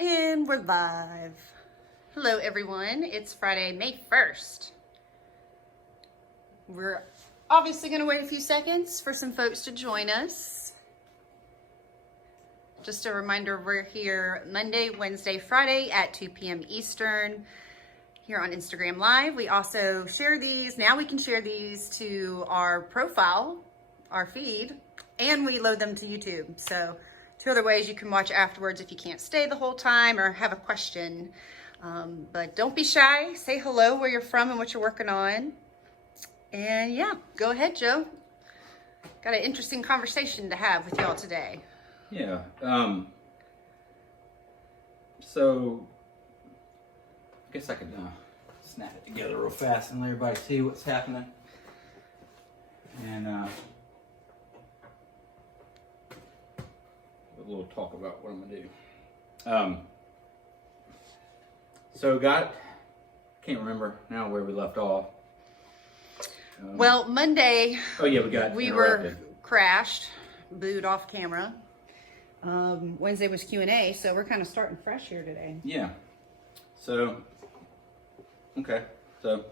And we're live. Hello everyone, it's Friday, May 1st. We're obviously going to wait a few seconds for some folks to join us. Just a reminder, we're here Monday, Wednesday, Friday at 2 p.m. Eastern here on Instagram Live. We also share these, now we can share these to our profile, our feed, and we load them to YouTube. So two other ways you can watch afterwards if you can't stay the whole time or have a question. But don't be shy. Say hello, where you're from and what you're working on. And yeah, go ahead, Joe. Got an interesting conversation to have with y'all today. Yeah. So I guess I could snap it together real fast and let everybody see what's happening. And a little talk about what I'm gonna do. So can't remember now where we left off. Well, Monday, oh yeah, we were crashed, booed off camera. Wednesday was Q&A, so we're kind of starting fresh here today. Yeah. So, okay. So,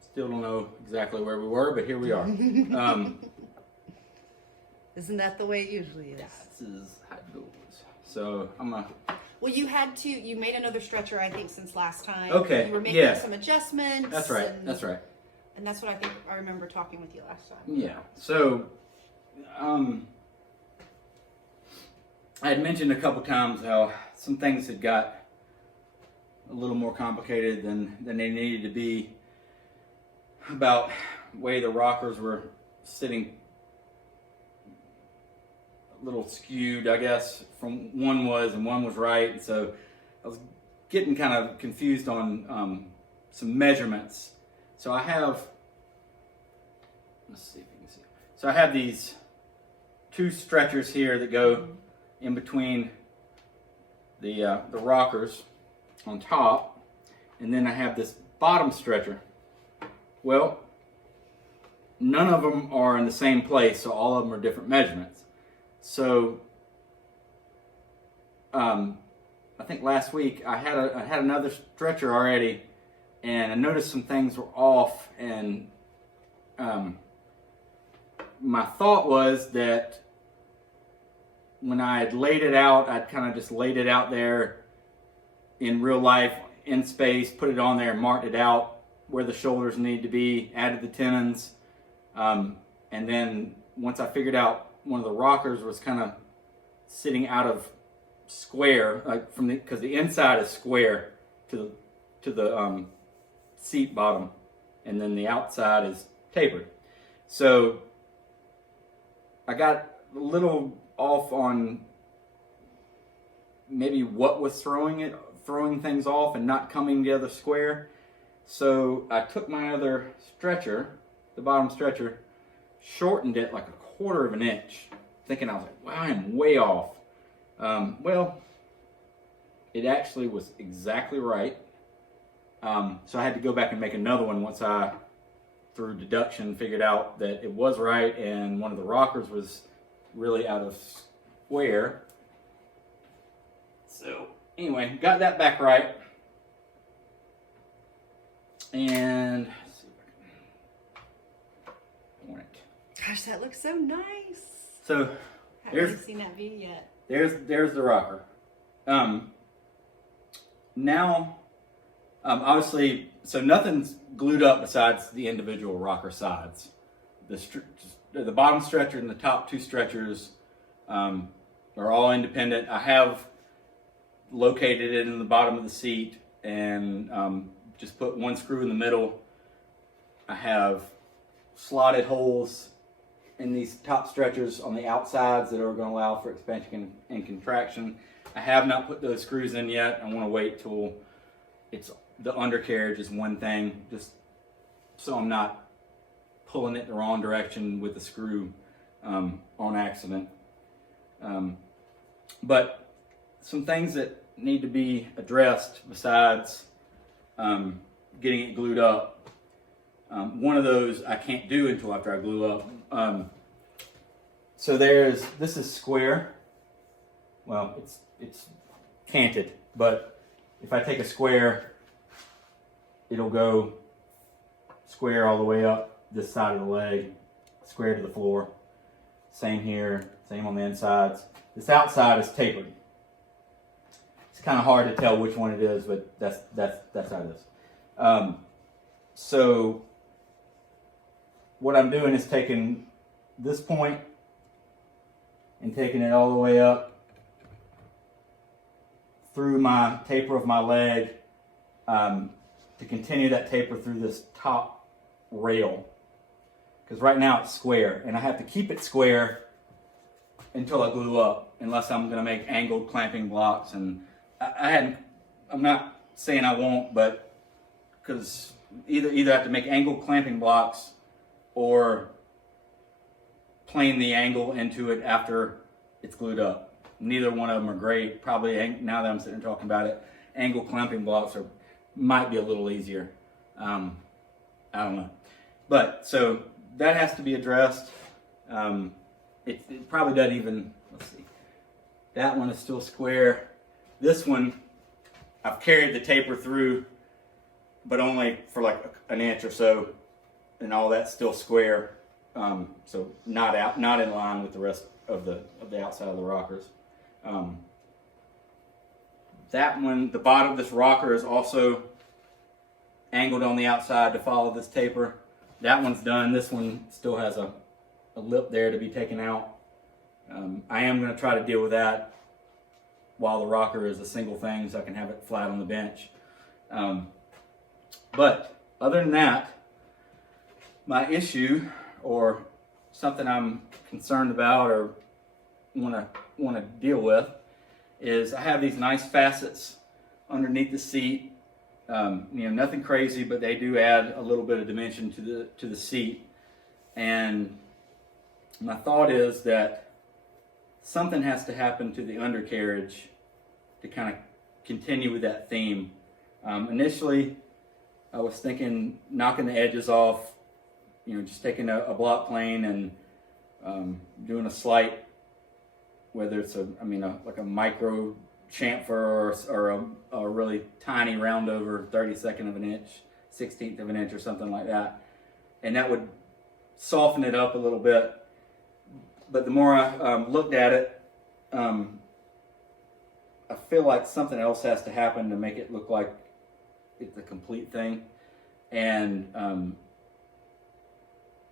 still don't know exactly where we were, but here we are. Isn't that the way it usually is? This is how it goes. So, Well, you made another stretcher, I think, since last time. Okay, You were making some adjustments. That's right, that's right. And that's what I remember talking with you last time. Yeah. So, I had mentioned a couple times how some things had got a little more complicated than they needed to be about the way the rockers were sitting a little skewed, I guess, from one was right. And so I was getting kind of confused on some measurements. So let's see if you can see. So I have these two stretchers here that go in between the rockers on top, and then I have this bottom stretcher. Well, none of them are in the same place, so all of them are different measurements. So I think last week I had another stretcher already, and I noticed some things were off, and my thought was that when I had laid it out, I'd kind of just laid it out there in real life, in space, put it on there and marked it out where the shoulders need to be, added the tenons, and then once I figured out one of the rockers was kind of sitting out of square, because the inside is square to the seat bottom, and then the outside is tapered. So I got a little off on maybe what was throwing things off and not coming together square. So I took my other stretcher, the bottom stretcher, shortened it like 1/4 of an inch, thinking I was like, wow, I am way off. Well, it actually was exactly right. So I had to go back and make another one once I, through deduction, figured out that it was right, and one of the rockers was really out of square. So anyway, got that back right. And let's see if I can point it. Gosh, that looks so nice. So Haven't seen that view yet. There's the rocker. Now, obviously, so nothing's glued up besides the individual rocker sides. The bottom stretcher and the top two stretchers are all independent. I have located it in the bottom of the seat and just put one screw in the middle. I have slotted holes in these top stretchers on the outsides that are going to allow for expansion and contraction. I have not put those screws in yet. I want to wait till the undercarriage is one thing, just so I'm not pulling it the wrong direction with the screw on accident. But some things that need to be addressed besides getting it glued up. One of those I can't do until after I glue up. So this is square. well, it's canted, but if I take a square, it'll go square all the way up this side of the leg, square to the floor. Same here, same on the insides. This outside is tapered. It's kind of hard to tell which one it is, but that's how it is. So what I'm doing is taking this point and taking it all the way up through my taper of my leg to continue that taper through this top rail. Because right now it's square, and I have to keep it square until I glue up, unless I'm going to make angled clamping blocks. And I'm not saying I won't, but because either I have to make angled clamping blocks or plane the angle into it after it's glued up. Neither one of them are great. Probably, now that I'm sitting here talking about it, angled clamping blocks might be a little easier. I don't know. But so that has to be addressed. It probably doesn't even, let's see. That one is still square. This one, I've carried the taper through, but only for like an inch or so, and all that's still square. So not in line with the rest of the outside of the rockers. That one, the bottom of this rocker is also angled on the outside to follow this taper. That one's done. This one still has a lip there to be taken out. I am going to try to deal with that while the rocker is a single thing, so I can have it flat on the bench. But other than that, my issue, or something I'm concerned about or want to deal with, is I have these nice facets underneath the seat. Nothing crazy, but they do add a little bit of dimension to the seat. And my thought is that something has to happen to the undercarriage to kind of continue with that theme. Initially, I was thinking knocking the edges off, just taking a block plane and doing a slight, whether it's like a micro chamfer or a really tiny round over 32nd of an inch, 16th of an inch or something like that. And that would soften it up a little bit. But the more I looked at it, I feel like something else has to happen to make it look like it's a complete thing. And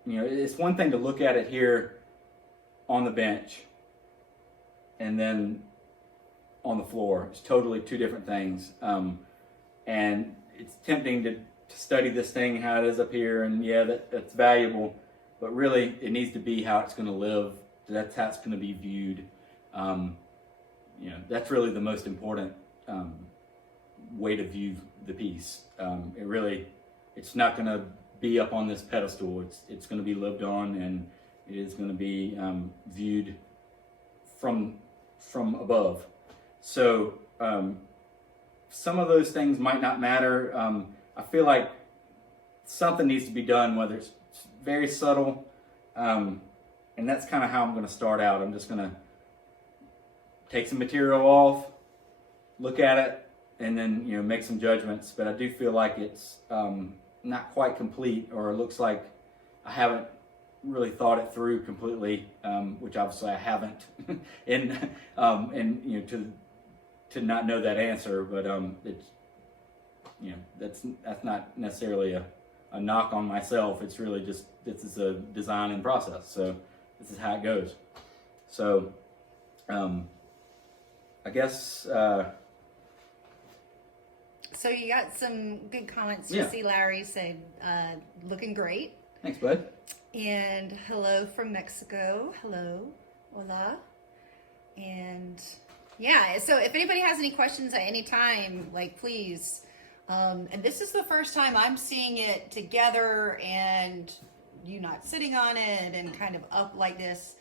it's one thing to look at it here on the bench and then on the floor. It's totally two different things. And it's tempting to study this thing, how it is up here, and that's valuable, but really it needs to be how it's going to live. That's how it's going to be viewed. That's really the most important way to view the piece. It's not going to be up on this pedestal. It's going to be lived on, and it is going to be viewed from above. So some of those things might not matter. I feel like something needs to be done, whether it's very subtle, and that's kind of how I'm going to start out. I'm just going to take some material off, look at it, and then make some judgments. But I do feel like it's not quite complete, or it looks like I haven't really thought it through completely, which obviously I haven't, and to not know that answer. But it's that's not necessarily a knock on myself. It's really just this is a design and process. So this is how it goes. So I guess. So you got some good comments. You see Larry said, looking great. Thanks, bud. And hello from Mexico. Hello. Hola. And so if anybody has any questions at any time, please. And this is the first time I'm seeing it together and you not sitting on it and kind of up like this.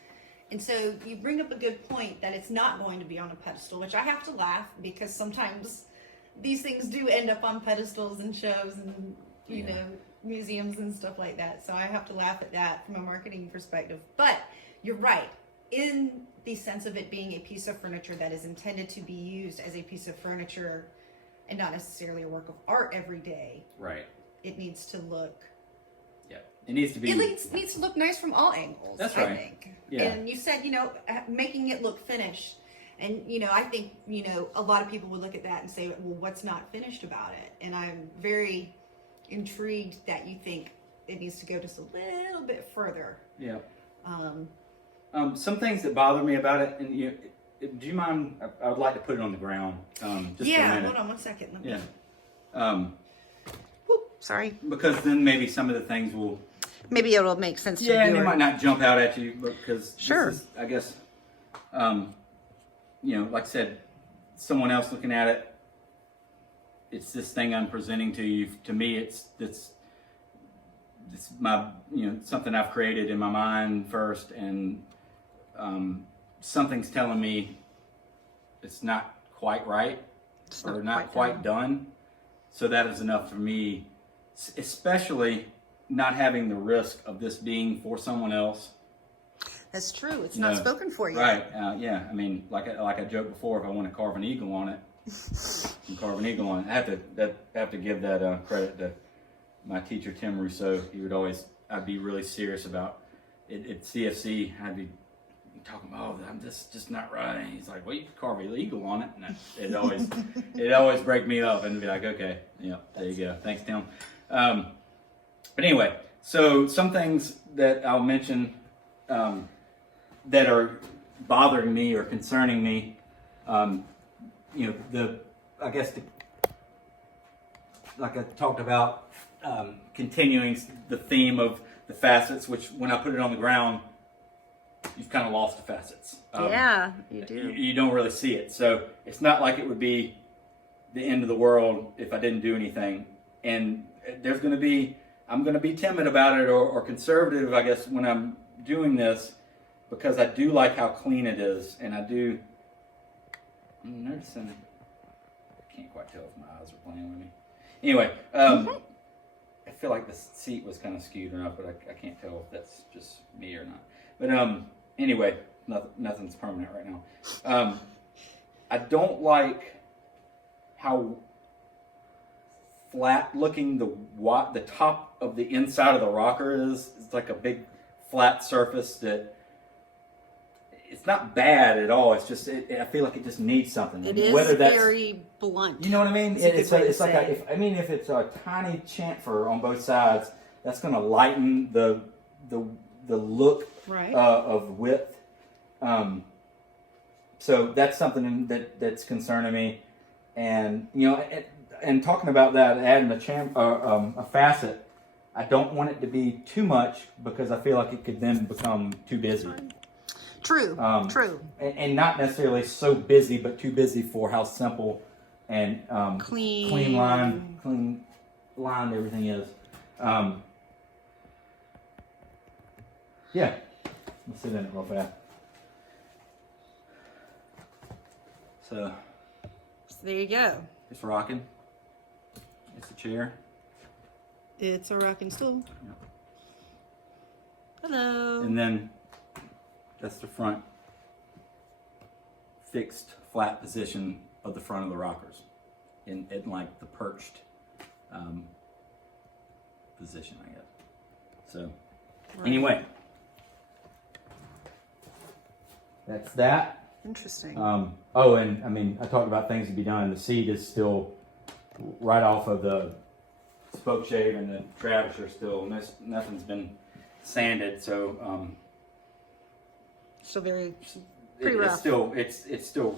And so you bring up a good point that it's not going to be on a pedestal, which I have to laugh because sometimes these things do end up on pedestals and shows and, museums and stuff like that. So I have to laugh at that from a marketing perspective. But you're right. in the sense of it being a piece of furniture that is intended to be used as a piece of furniture and not necessarily a work of art every day, Right. it needs to look. Yeah. It needs to be. It needs to look nice from all angles. That's I right. think. Yeah. And you said, making it look finished. And, I think, a lot of people would look at that and say, well, what's not finished about it? And I'm very intrigued that you think it needs to go just a little bit further. Yeah. Some things that bother me about it, and do you mind? I would like to put it on the ground. Just for a minute. Hold on 1 second. Let me... Yeah. Sorry. Because then maybe some of the things will. Maybe it'll make sense to you. Yeah, and they might not jump out at you, because sure. This is, I guess, like I said, someone else looking at it, it's this thing I'm presenting to you. To me, it's my, something I've created in my mind first, and something's telling me it's not quite right, or not quite done. So that is enough for me, especially not having the risk of this being for someone else. That's true. It's not spoken for yet. Right. Yeah. I mean, like I joked before, if I want to carve an eagle on it, I can carve an eagle on it. I have to give that credit to my teacher, Tim Rousseau. I'd be really serious about it. At CFC, I'd be talking about, I'm just not right. And he's like, well, you can carve an eagle on it. And it always break me up and be like, okay, yeah, there you go. Thanks, Tim. But anyway, so some things that I'll mention that are bothering me or concerning me, like I talked about, continuing the theme of the facets, which when I put it on the ground, you've kind of lost the facets. Yeah, you do. You don't really see it. So it's not like it would be the end of the world if I didn't do anything. And I'm going to be timid about it or conservative, I guess, when I'm doing this, because I do like how clean it is. And I'm noticing, I can't quite tell if my eyes are playing with me. Anyway, I feel like the seat was kind of skewed or not, but I can't tell if that's just me or not. But anyway, nothing's permanent right now. I don't like how flat looking the top of the inside of the rocker is. It's like a big flat surface that it's not bad at all. It's just I feel like it just needs something. It is very blunt. You know what I mean? It's like if it's a tiny chamfer on both sides, that's going to lighten the look of width. So that's something that's concerning me, and and talking about that, adding a facet, I don't want it to be too much because I feel like it could then become too busy. True. True. And not necessarily so busy, but too busy for how simple and clean line everything is. Yeah. Let's sit in it real fast. So there you go. It's rocking. It's a chair. It's a rocking stool. Yeah. Hello. And then that's the front fixed flat position of the front of the rockers in like the perched position, I guess. So anyway, that's that. Interesting. And I mean, I talked about things to be done. The seat is still right off of the spoke shave, and the Travis are still, nothing's been sanded, so still pretty rough. It's still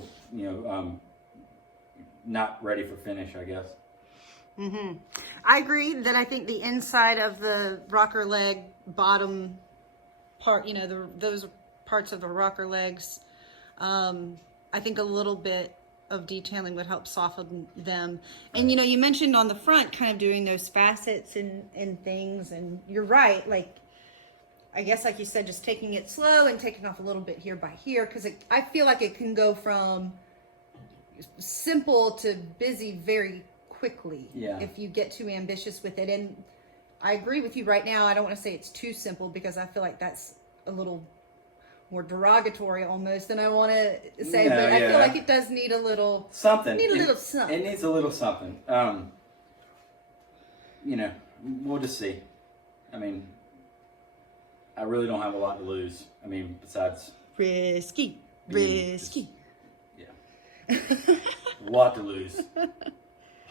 not ready for finish, I guess. Mm-hmm. I agree that I think the inside of the rocker leg bottom part, those parts of the rocker legs, I think a little bit of detailing would help soften them. And you mentioned on the front kind of doing those facets and things, and you're right, like I guess like you said, just taking it slow and taking off a little bit here by here, because I feel like it can go from simple to busy very quickly if you get too ambitious with it. And I agree with you right now. I don't want to say it's too simple, because I feel like that's a little more derogatory almost than I want to say, No, but I yeah. feel like it does need a little something. Need a little something. It needs a little something. You know, we'll just see. I mean, I really don't have a lot to lose. I mean, besides risky. Yeah. A lot to lose. A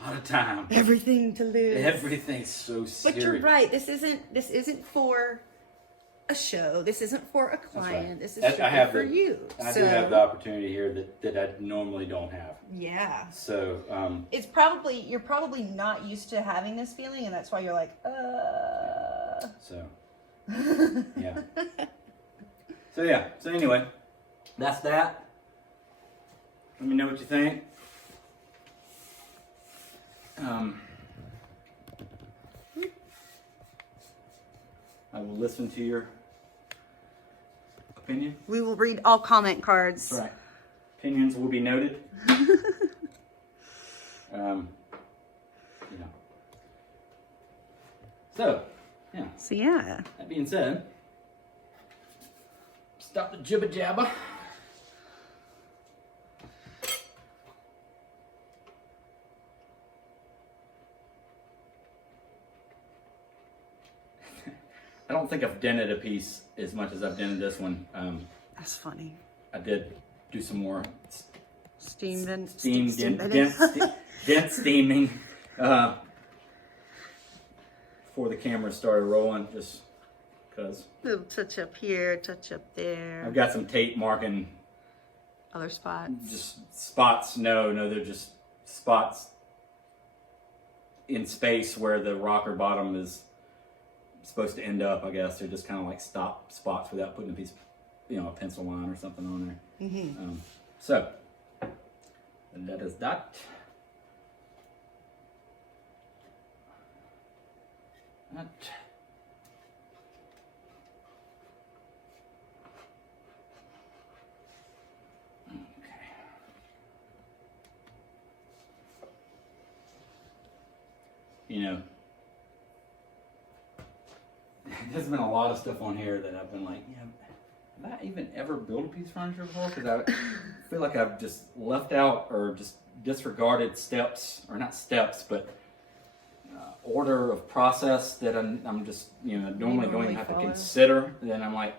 lot of time. Everything to lose. Everything's so serious. But you're right. This isn't for a show. This isn't for a client. Right. This is strictly for you. I do have the opportunity here that I normally don't have. Yeah. So You're probably not used to having this feeling, and that's why you're like, So yeah. So anyway, that's that. Let me know what you think. I will listen to your opinion. We will read all comment cards. That's right. Opinions will be noted. You know. So, yeah. So yeah. That being said, stop the jibber jabber. I don't think I've dented a piece as much as I've dented this one. That's funny. I did do some more Steam dent steaming before the camera started rolling, just because. Little touch up here, touch up there. I've got some tape marking Other spots. just spots. No, they're just spots in space where the rocker bottom is supposed to end up. I guess they're just kind of like stop spots without putting a piece of, a pencil line or something on there. Mm-hmm. So that is that. That. There's been a lot of stuff on here that I've been like, have I even ever built a piece of furniture before? Because I feel like I've just left out or just disregarded steps, or not steps, but order of process that I'm just, normally going to have to consider. Then I'm like,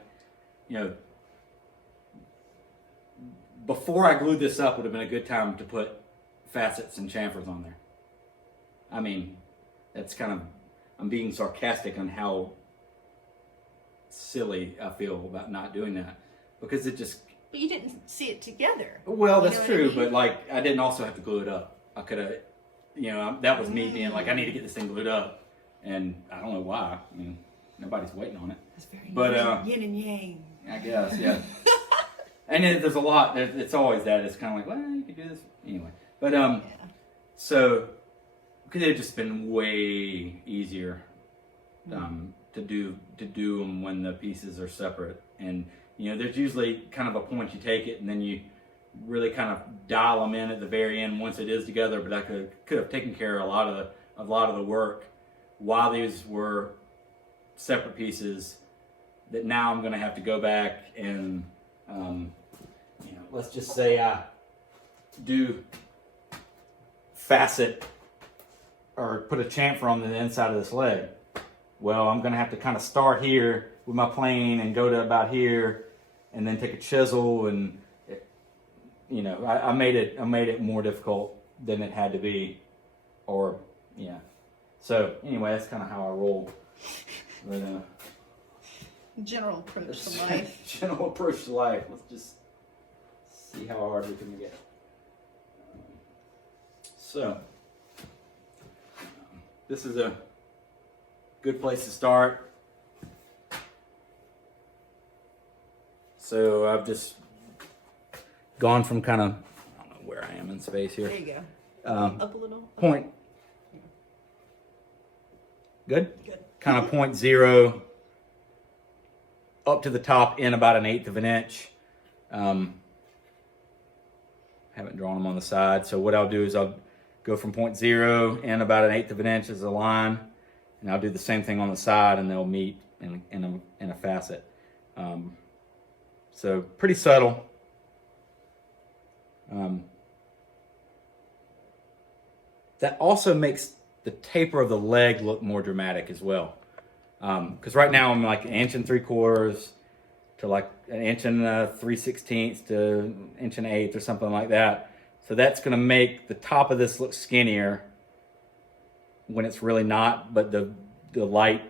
before I glued this up would have been a good time to put facets and chamfers on there. I mean, that's kind of, I'm being sarcastic on how silly I feel about not doing that, because it just. But you didn't see it together. Well, that's true, I mean? but like I didn't also have to glue it up. I could have, that was me being like, I need to get this thing glued up, and I don't know why. I mean, nobody's waiting on it. It's very yin and yang. I guess, yeah. And there's a lot. It's always that. It's kind of like, well, you could do this anyway. But so could have just been way easier to do them when the pieces are separate. And there's usually kind of a point you take it, and then you really kind of dial them in at the very end once it is together. But I could have taken care of a lot of the work while these were separate pieces. That now I'm going to have to go back and let's just say I do facet or put a chamfer on the inside of this leg. Well, I'm going to have to kind of start here with my plane and go to about here, and then take a chisel, and I made it more difficult than it had to be, or yeah. So anyway, that's kind of how I roll. But, general approach to life. General approach to life. Let's just see how hard we can get. So this is a good place to start. So I've just gone from kind of, I don't know where I am in space here. There you go. Up a little. Point. Good? Good. Kind of 0.0 up to the top in about 1/8 of an inch. Haven't drawn them on the side. So what I'll do is I'll go from 0.0 in about 1/8 of an inch as a line, and I'll do the same thing on the side, and they'll meet in a facet. So pretty subtle. That also makes the taper of the leg look more dramatic as well. Because right now I'm like 1.75" to like 1 3/16 to 1 1/8 or something like that. So that's going to make the top of this look skinnier when it's really not, but the light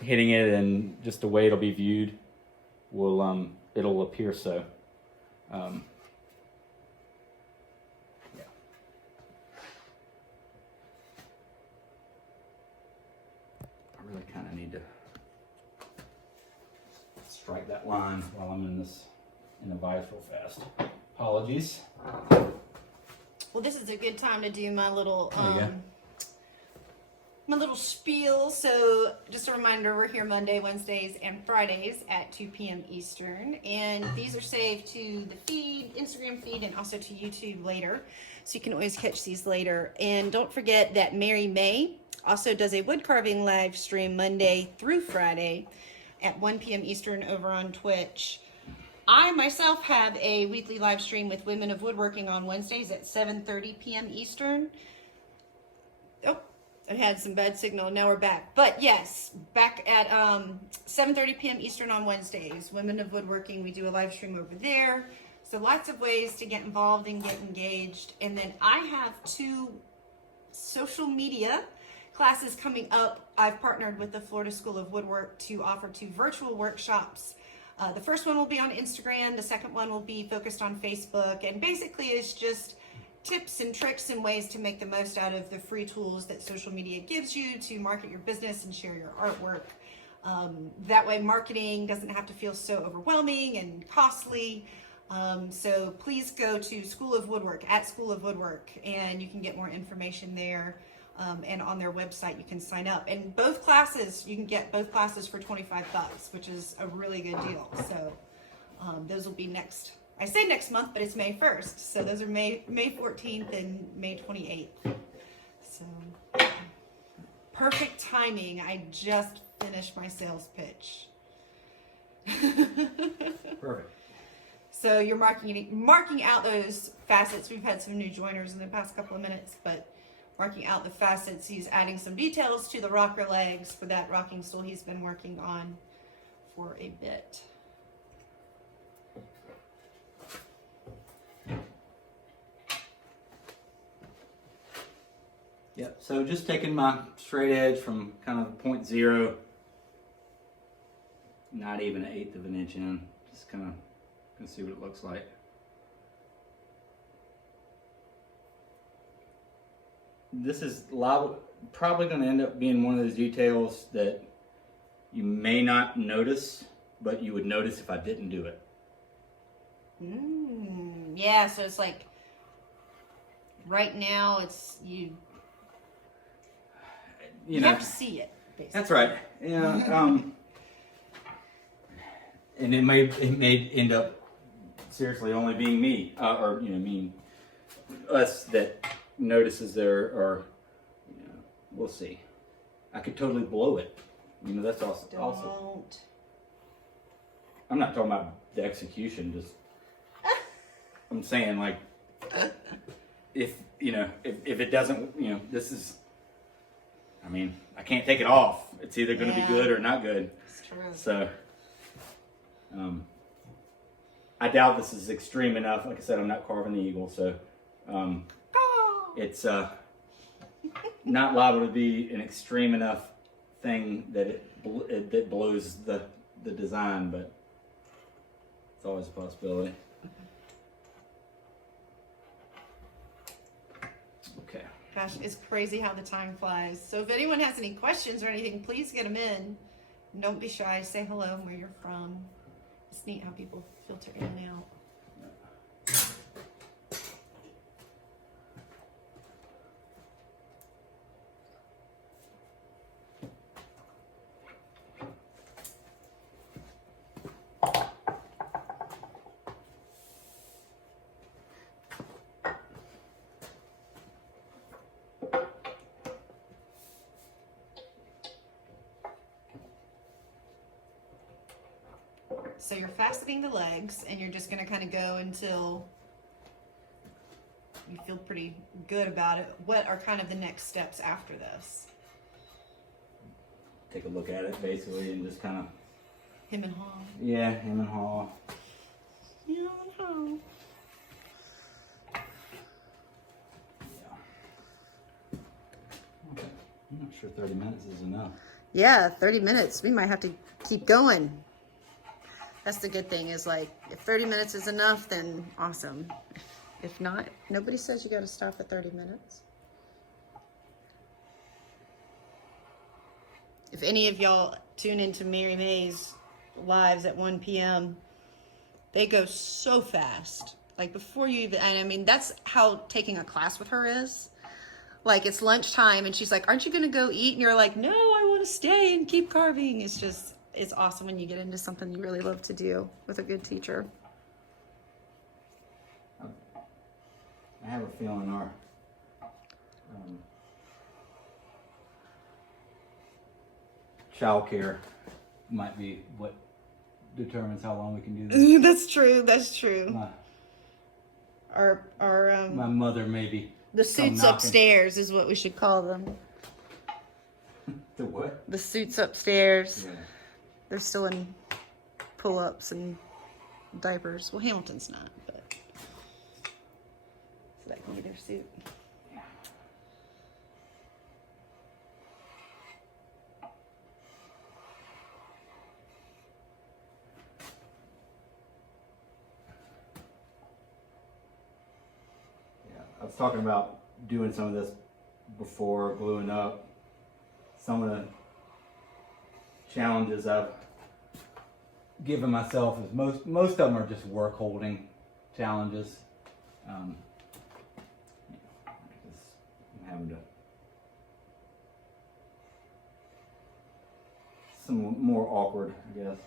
hitting it and just the way it'll be viewed will it'll appear so. Yeah. I really kind of need to strike that line while I'm in the vise real fast. Apologies. Well, this is a good time to do my little There you go. my little spiel. So just a reminder, we're here Monday, Wednesdays, and Fridays at 2 p.m. Eastern. And these are saved to the feed, Instagram feed, and also to YouTube later. So you can always catch these later. And don't forget that Mary May also does a wood carving live stream Monday through Friday at 1 p.m. Eastern over on Twitch. I myself have a weekly live stream with Women of Woodworking on Wednesdays at 7:30 p.m. Eastern. Oh, I had some bad signal. Now we're back. But yes, back at 7:30 p.m. Eastern on Wednesdays. Women of Woodworking, we do a live stream over there. So lots of ways to get involved and get engaged. And then I have 2 social media classes coming up. I've partnered with the Florida School of Woodwork to offer 2 virtual workshops. The first one will be on Instagram. The second one will be focused on Facebook. And basically it's just tips and tricks and ways to make the most out of the free tools that social media gives you to market your business and share your artwork. That way marketing doesn't have to feel so overwhelming and costly. So please go to School of Woodwork, at School of Woodwork, and you can get more information there. And on their website you can sign up. And both classes, you can get both classes for $25, which is a really good deal. So those will be next month, but it's May 1st. So those are May 14th and May 28th. So perfect timing. I just finished my sales pitch. Perfect. So you're marking out those facets. We've had some new joiners in the past couple of minutes, but marking out the facets, he's adding some details to the rocker legs for that rocking stool he's been working on for a bit. Yep, so just taking my straight edge from kind of point 0, not even 1/8 of an inch in, just kind of gonna see what it looks like. This is probably going to end up being one of those details that you may not notice, but you would notice if I didn't do it. Yeah, so it's like right now it's you know, have to see it, basically. That's right. Yeah. And it may end up seriously only being me, or us that notices there, or we'll see. I could totally blow it. That's also. Don't. I'm not talking about the execution. Just I'm saying, like, if it doesn't, this is. I mean, I can't take it off. It's either going to be good or not good. It's true. So, I doubt this is extreme enough. Like I said, I'm not carving the eagle, so it's not liable to be an extreme enough thing that that blows the design, but it's always a possibility. Okay. Gosh, it's crazy how the time flies. So if anyone has any questions or anything, please get them in. Don't be shy. Say hello and where you're from. It's neat how people filter in and out. So you're fastening the legs, and you're just going to kind of go until you feel pretty good about it. What are kind of the next steps after this? Take a look at it basically and just kind of. Him and haw. Yeah, him and haw. Him and haw. Yeah. Okay. I'm not sure 30 minutes is enough. Yeah, 30 minutes. We might have to keep going. That's the good thing is like, if 30 minutes is enough, then awesome. If not, nobody says you got to stop at 30 minutes. If any of y'all tune into Mary May's lives at 1 p.m., they go so fast. Like before you even, and I mean, that's how taking a class with her is. Like it's lunchtime and she's like, aren't you going to go eat? And you're like, no, I want to stay and keep carving. It's just, it's awesome when you get into something you really love to do with a good teacher. I have a feeling our childcare might be what determines how long we can do this. That's true. That's true. My mother maybe. The suits upstairs is what we should call them. The what? The suits upstairs. Yeah. They're still in pull-ups and diapers. Well, Hamilton's not, but so that can be their suit. I was talking about doing some of this before gluing up. Some of the challenges I've given myself is most of them are just work holding challenges. I'm having to some more awkward, I guess.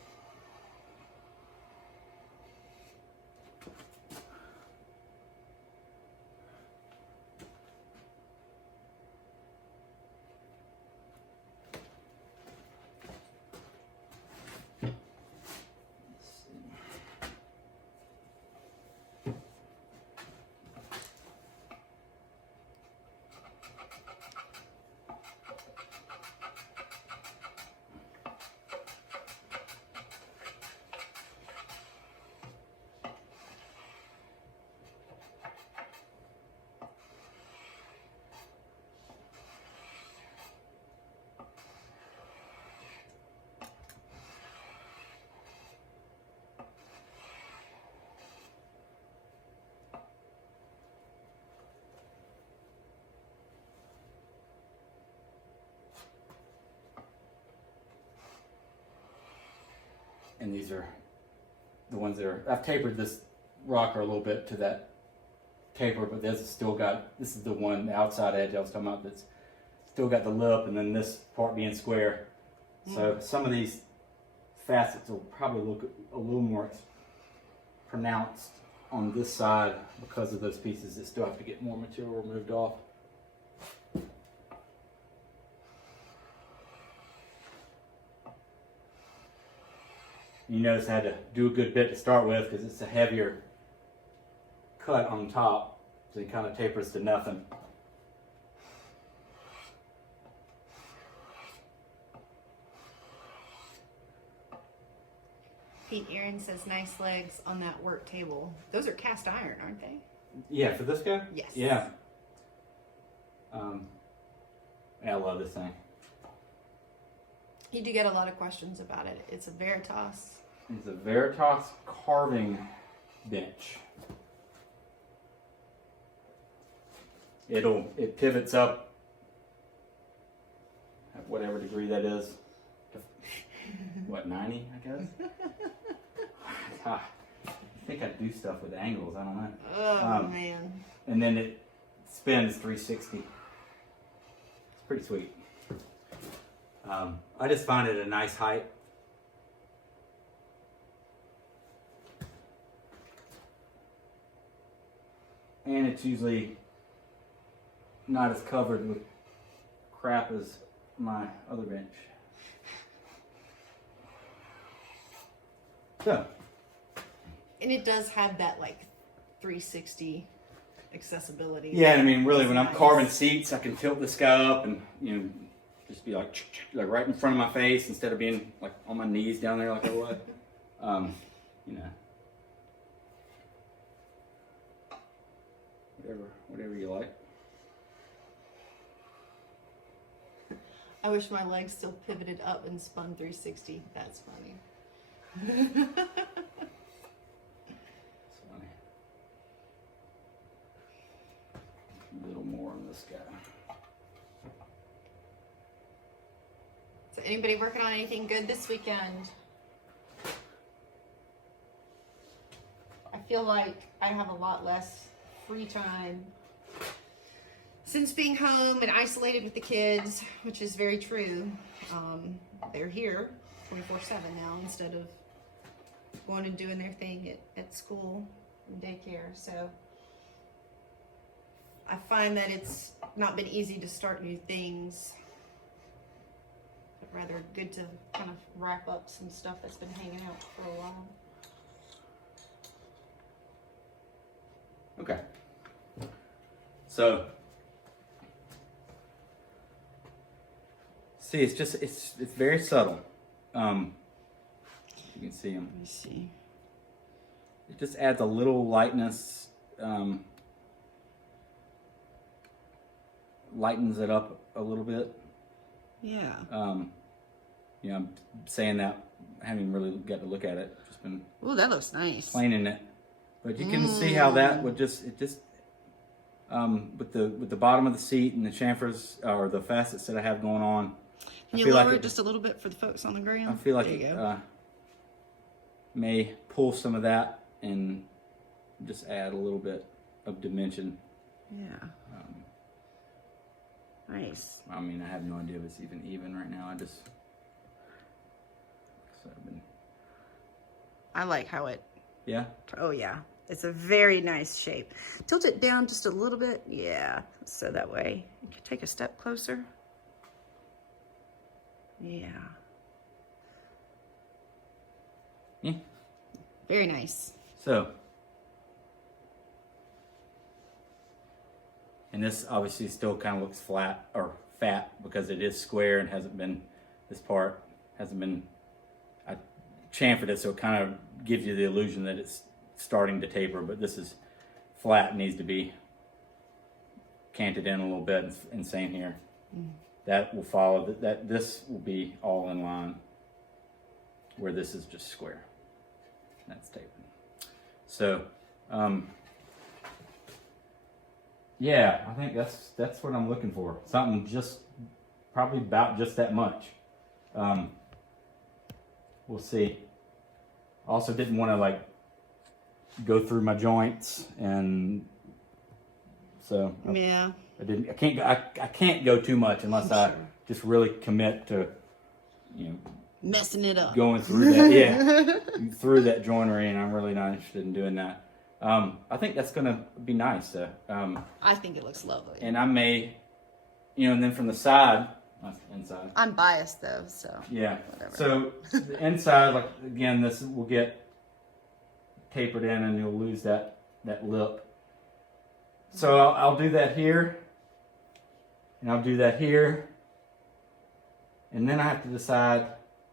And these are the ones that are, I've tapered this rocker a little bit to that taper, but this has still got, this is the one, the outside edge I was talking about that's still got the lip and then this part being square. So some of these facets will probably look a little more pronounced on this side because of those pieces that still have to get more material removed off. You notice I had to do a good bit to start with because it's a heavier cut on top, so it kind of tapers to nothing. Pete Aaron says nice legs on that work table. Those are cast iron, aren't they? Yeah, for this guy? Yes. Yeah. Yeah, I love this thing. You do get a lot of questions about it. It's a Veritas. It's a Veritas carving bench. It pivots up at whatever degree that is. What, 90, I guess? I think I do stuff with angles, I don't know. Oh, man. And then it spins 360. It's pretty sweet. I just find it a nice height. And it's usually not as covered with crap as my other bench. So, And it does have that like 360 accessibility. yeah, and I mean, really, when I'm Nice. carving seats, I can tilt this guy up and, you know, just be like right in front of my face instead of being like on my knees down there like I was. You know, whatever you like. I wish my legs still pivoted up and spun 360. That's funny. It's funny. A little more on this guy. So anybody working on anything good this weekend? I feel like I have a lot less free time since being home and isolated with the kids, which is very true. They're here 24/7 now instead of going and doing their thing at school and daycare. So I find that it's not been easy to start new things, but rather good to kind of wrap up some stuff that's been hanging out for a while. Okay. So, see, it's very subtle. You can see them. Let me see. It just adds a little lightness, lightens it up a little bit. Yeah. You know, I'm saying that, I haven't really got to look at it. Just been Oh, that looks nice. planing it, but you can see how that would with the bottom of the seat and the chamfers or the facets that I have going on. Can you feel lower like it just a little bit for the folks on the ground? I feel like there you it go. may pull some of that and just add a little bit of dimension. Yeah. Nice. I mean, I have no idea if it's even right now. I like how it. Yeah. Oh yeah, it's a very nice shape. Tilt it down just a little bit. Yeah, so that way you can take a step closer. Yeah. Yeah. Very nice. So, and this obviously still kind of looks flat or fat because it is square and hasn't been, this part hasn't been, I chamfered it so it kind of gives you the illusion that it's starting to taper, but this is flat, needs to be canted in a little bit and same here. That will follow, that this will be all in line where this is just square. That's tapered. So, yeah, I think that's what I'm looking for. Something just probably about just that much. We'll see. Also didn't want to like go through my joints, and so Yeah. I can't go too much unless I just really commit to, you know, Messing it up. going through that, yeah, through that joinery, and I'm really not interested in doing that. I think that's gonna be nice. I think it looks lovely. And I may, you know, and then from the side, inside. I'm biased though, so. Yeah. Whatever. So the inside, like again, this will get tapered in, and you'll lose that lip. So I'll do that here, and I'll do that here, and then I have to decide.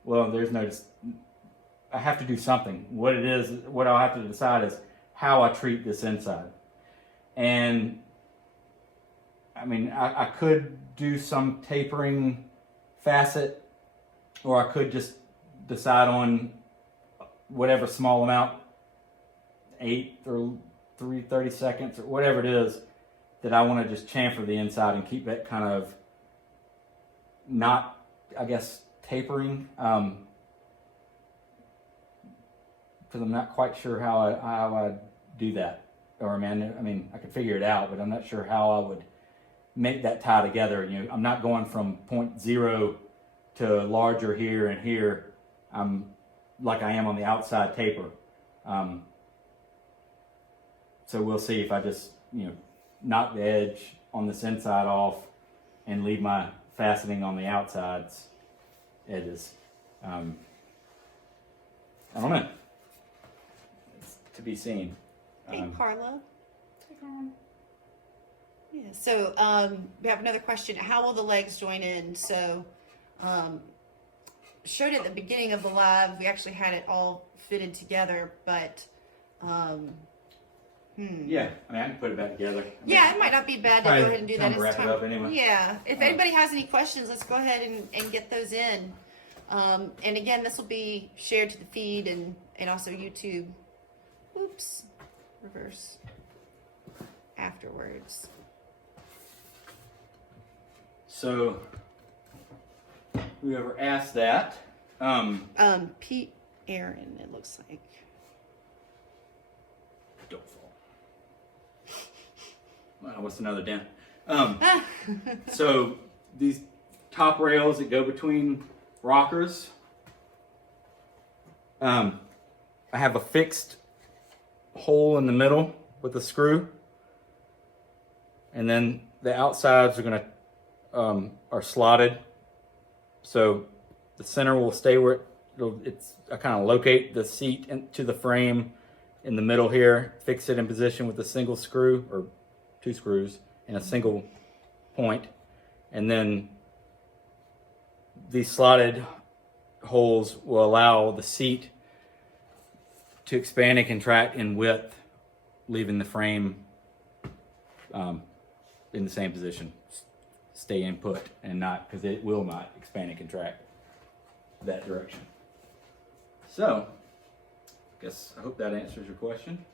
Well, I have to do something. What it is, what I'll have to decide is how I treat this inside. And I mean, I could do some tapering facet, or I could just decide on whatever small amount, 8 or 30 seconds or whatever it is that I want to just chamfer the inside and keep that kind of not, I guess, tapering, because I'm not quite sure how I do that. Or I mean, I could figure it out, but I'm not sure how I would make that tie together. You know, I'm not going from 0.0 to larger here and here. I'm like I am on the outside taper. So we'll see if I just, you know, knock the edge on this inside off and leave my faceting on the outsides edges. I don't know. to be seen. Hey, Carla. Yeah, so we have another question. How will the legs join in? So showed it at the beginning of the live. We actually had it all fitted together, but Yeah, I mean, I can put it back together. yeah, it might not be bad to go Probably ahead and do time that. to wrap it up anyway. Yeah, if anybody has any questions, let's go ahead and get those in. And again, this will be shared to the feed and also YouTube. Oops, reverse afterwards. So, whoever asked that, Pete Aaron, it looks like. don't fall. Well, what's another dent? So these top rails that go between rockers, I have a fixed hole in the middle with a screw, and then the outsides are gonna are slotted, so the center will stay where I kind of locate the seat into the frame in the middle here, fix it in position with a single screw or 2 screws and a single point, and then these slotted holes will allow the seat to expand and contract in width, leaving the frame in the same position, stay in put, and not, because it will not expand and contract that direction. So, I hope that answers your question.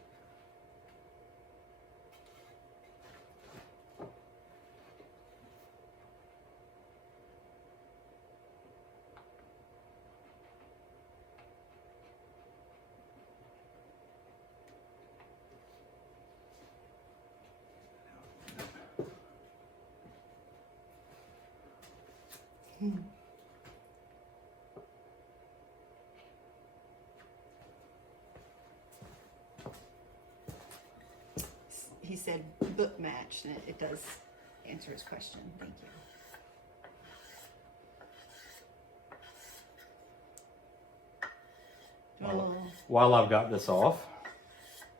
He said book match, and it does answer his question. Thank you. While I've got this off,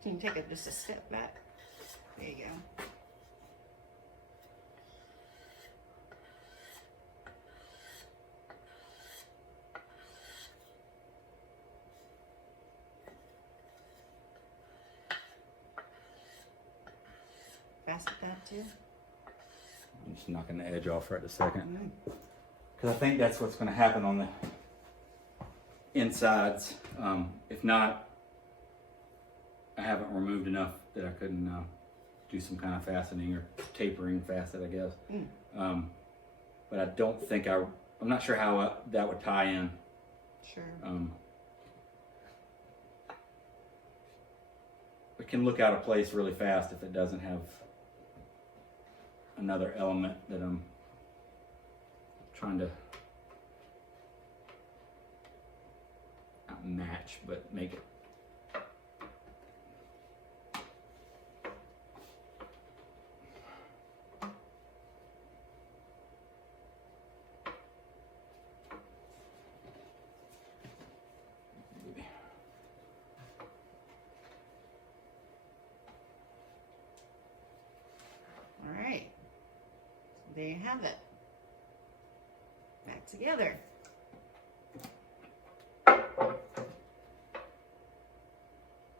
Can you take it just a step back? There you go. Fasten that too. I'm just knocking the edge off right a second, because I think that's what's going to happen on the insides. If not, I haven't removed enough that I couldn't do some kind of fastening or tapering facet, I guess. But I don't think I'm not sure how that would tie in. Sure. It can look out of place really fast if it doesn't have another element that I'm trying to not match, but make it. All right. So there you have it. Back together.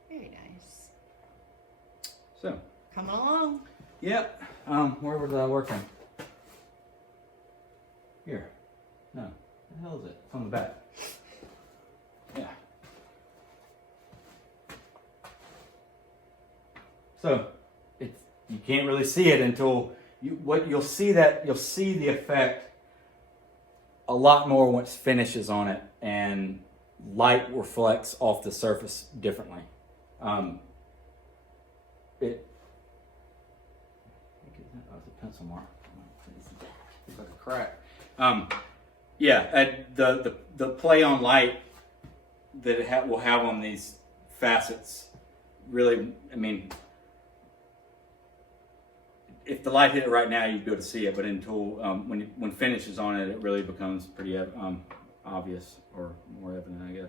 Very nice. So, Come along. yep. Where was I working? Here. No. Where the hell is it? It's on the back. Yeah. So, you can't really see it until you'll see the effect a lot more once finishes on it and light reflects off the surface differently. It's a pencil mark. It's like a crack. The play on light that it will have on these facets really, I mean, if the light hit it right now, you'd be able to see it, but until when finish is on it, it really becomes pretty obvious or more evident, I guess.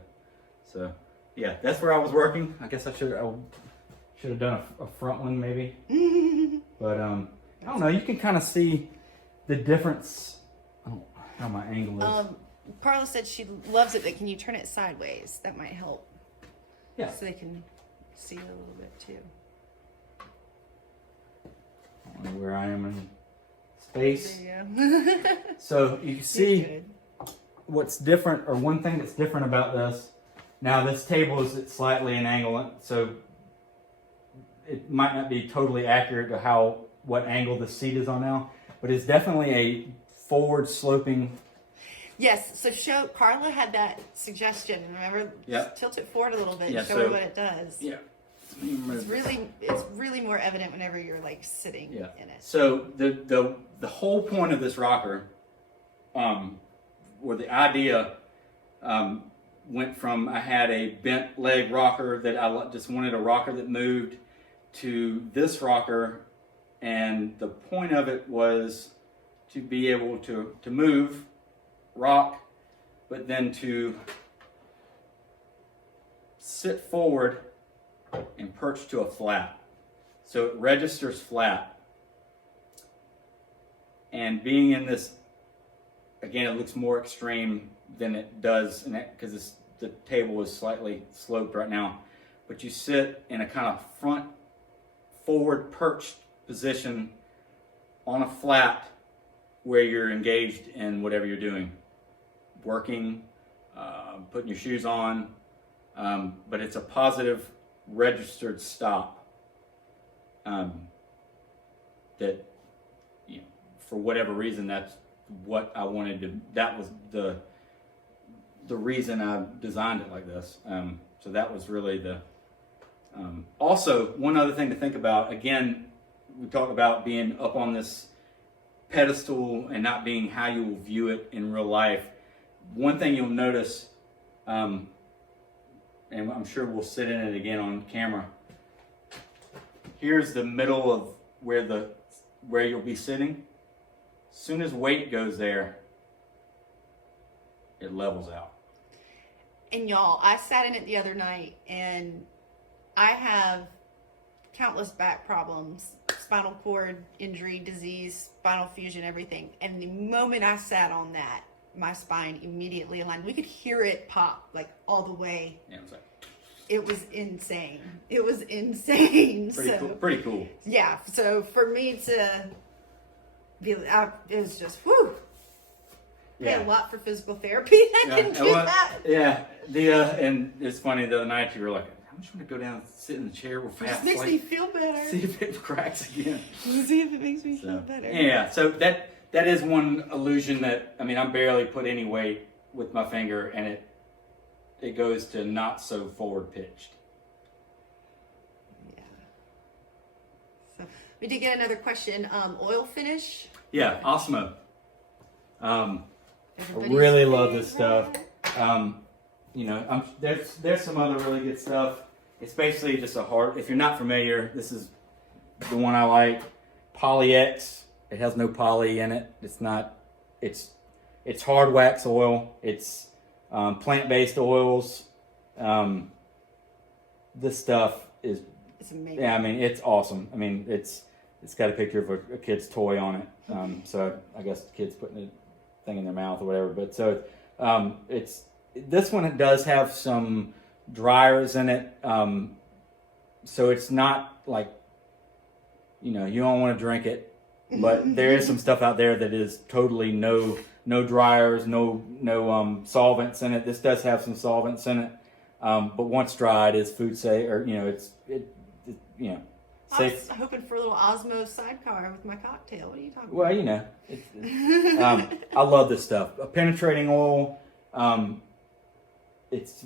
So, yeah, that's where I was working. I guess I should have done a front one maybe. But I don't know. You can kind of see the difference. I don't know how my angle is. Carla said she loves it, but can you turn it sideways? That might help. Yeah. So they can see it a little bit too. I don't know where I am in space. There you go. So you can see what's different, or one thing that's different about this. Now this table is at slightly an angle, so it might not be totally accurate to what angle the seat is on now, but it's definitely a forward sloping. Yes, so Carla had that suggestion. Remember, Yep. tilt it forward a little bit Yeah, and show so- her what it does. Yeah. It's really more evident whenever you're like sitting in it. So the whole point of this rocker, or the idea, went from I had a bent leg rocker that I just wanted a rocker that moved, to this rocker, and the point of it was to be able to move, rock, but then to sit forward and perch to a flat. So it registers flat. And being in this, again, it looks more extreme than it does, because the table is slightly sloped right now. But you sit in a kind of front, forward perched position on a flat where you're engaged in whatever you're doing. Working, putting your shoes on, but it's a positive registered stop that, for whatever reason, that's what I wanted to, that was the reason I designed it like this. So that was really the, also one other thing to think about, again, we talked about being up on this pedestal and not being how you will view it in real life. One thing you'll notice, and I'm sure we'll sit in it again on camera. Here's the middle of where you'll be sitting. As soon as weight goes there, it levels out. And y'all, I sat in it the other night, and I have countless back problems, spinal cord injury, disease, spinal fusion, everything. And the moment I sat on that, my spine immediately aligned. We could hear it pop like all the way. Yeah, it was like, It was insane. It was insane. pretty cool. Yeah. So for me to be, it was just whew. Pay a lot for physical therapy that can do that. Yeah. And it's funny, the other night you were like, I just want to go down and sit in the chair real fast. It makes me feel better. See if it cracks again. See if it makes me feel better. Yeah, so that is one illusion that, I barely put any weight with my finger, and it goes to not so forward pitched. Yeah. So we did get another question. Oil finish. Yeah, Osmo. I really love this stuff. There's some other really good stuff. It's basically just if you're not familiar, this is the one I like. PolyX. It has no poly in it. It's hard wax oil. It's plant-based oils. This stuff is, it's amazing. Yeah, it's awesome. It's got a picture of a kid's toy on it. So I guess the kid's putting a thing in their mouth or whatever. But so this one, it does have some dryers in it. So it's not like, you don't want to drink it. But there is some stuff out there that is totally no dryers, no solvents in it. This does have some solvents in it, but once dried, is food safe, or safe. I was hoping for a little Osmo sidecar with my cocktail. What are you talking Well, about? I love this stuff. A penetrating oil. It's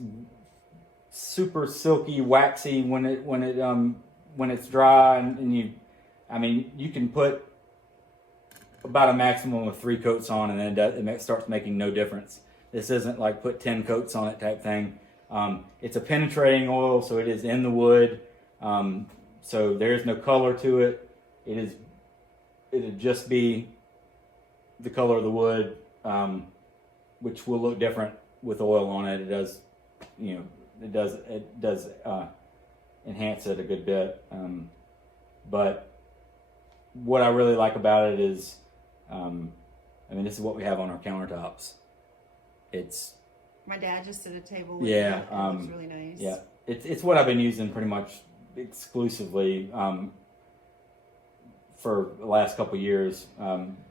super silky, waxy when it's dry, and you can put about a maximum of 3 coats on, and then it starts making no difference. This isn't like put 10 coats on it type thing. It's a penetrating oil, so it is in the wood. So there is no color to it. It'll just be the color of the wood, which will look different with oil on it. It does, it does enhance it a good bit. But what I really like about it is, this is what we have on our countertops. It's My dad just did a table. With yeah, it looks really nice. yeah. It's what I've been using pretty much exclusively for the last couple of years.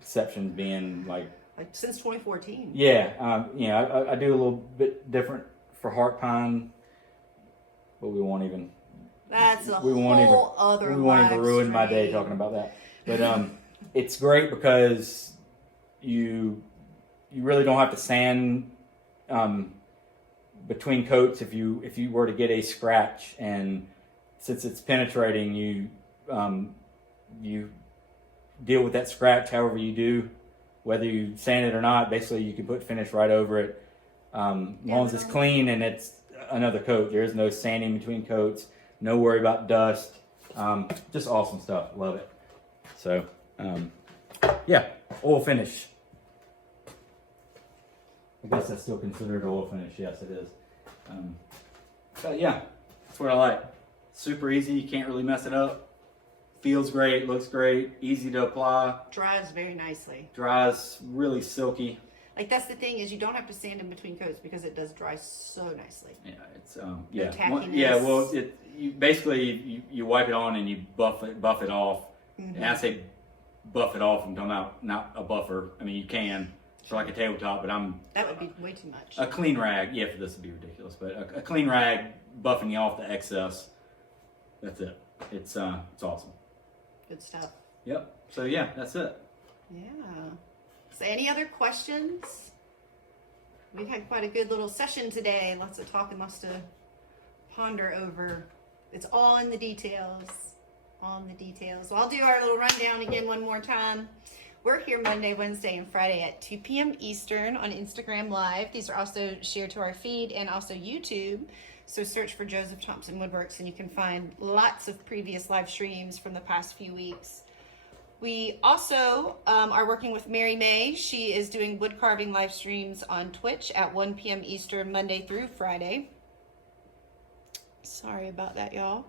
Exceptions being like since 2014. Yeah, I do a little bit different for heart pine, but we won't even. That's a we won't whole other. We won't even ruin my day stream. talking about that. But it's great because you really don't have to sand between coats if you were to get a scratch, and since it's penetrating, you deal with that scratch however you do, whether you sand it or not. Basically, you can put finish right over it, as long as it's clean and it's another coat. There is no sanding between coats. No worry about dust. Just awesome stuff. Love it. So, yeah, oil finish. I guess that's still considered oil finish. Yes, it is. But yeah, that's what I like. Super easy. You can't really mess it up. Feels great. Looks great. Easy to apply. Dries very nicely. Dries really silky. Like that's the thing, is you don't have to sand in between coats because it does dry so nicely. Yeah, it's yeah. Tackiness. Well, you basically you wipe it on and you buff it off. Mm-hmm. And I say buff it off. I'm talking about not a buffer. I mean, you can for like a tabletop, but that would be way too much. A clean rag. Yeah, for this would be ridiculous, but a clean rag buffing you off the excess. That's it. It's awesome. Good stuff. Yep. So yeah, that's it. Yeah. So any other questions? We've had quite a good little session today. Lots of talk and lots to ponder over. It's all in the details. All in the details. So I'll do our little rundown again one more time. We're here Monday, Wednesday, and Friday at 2 p.m. Eastern on Instagram Live. These are also shared to our feed and also YouTube. So search for Joseph Thompson Woodworks and you can find lots of previous live streams from the past few weeks. We also are working with Mary May. She is doing wood carving live streams on Twitch at 1 p.m. Eastern, Monday through Friday. Sorry about that, y'all.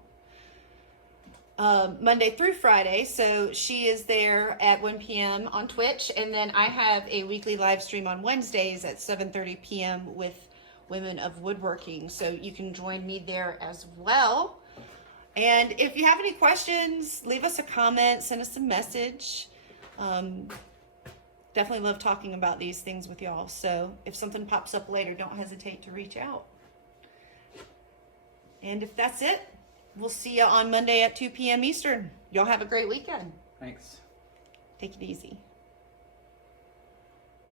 Monday through Friday. So she is there at 1 p.m. on Twitch. And then I have a weekly live stream on Wednesdays at 7:30 p.m. with Women of Woodworking. So you can join me there as well. And if you have any questions, leave us a comment, send us a message. Definitely love talking about these things with y'all. So if something pops up later, don't hesitate to reach out. And if that's it, we'll see you on Monday at 2 p.m. Eastern. Y'all have a great weekend. Thanks. Take it easy.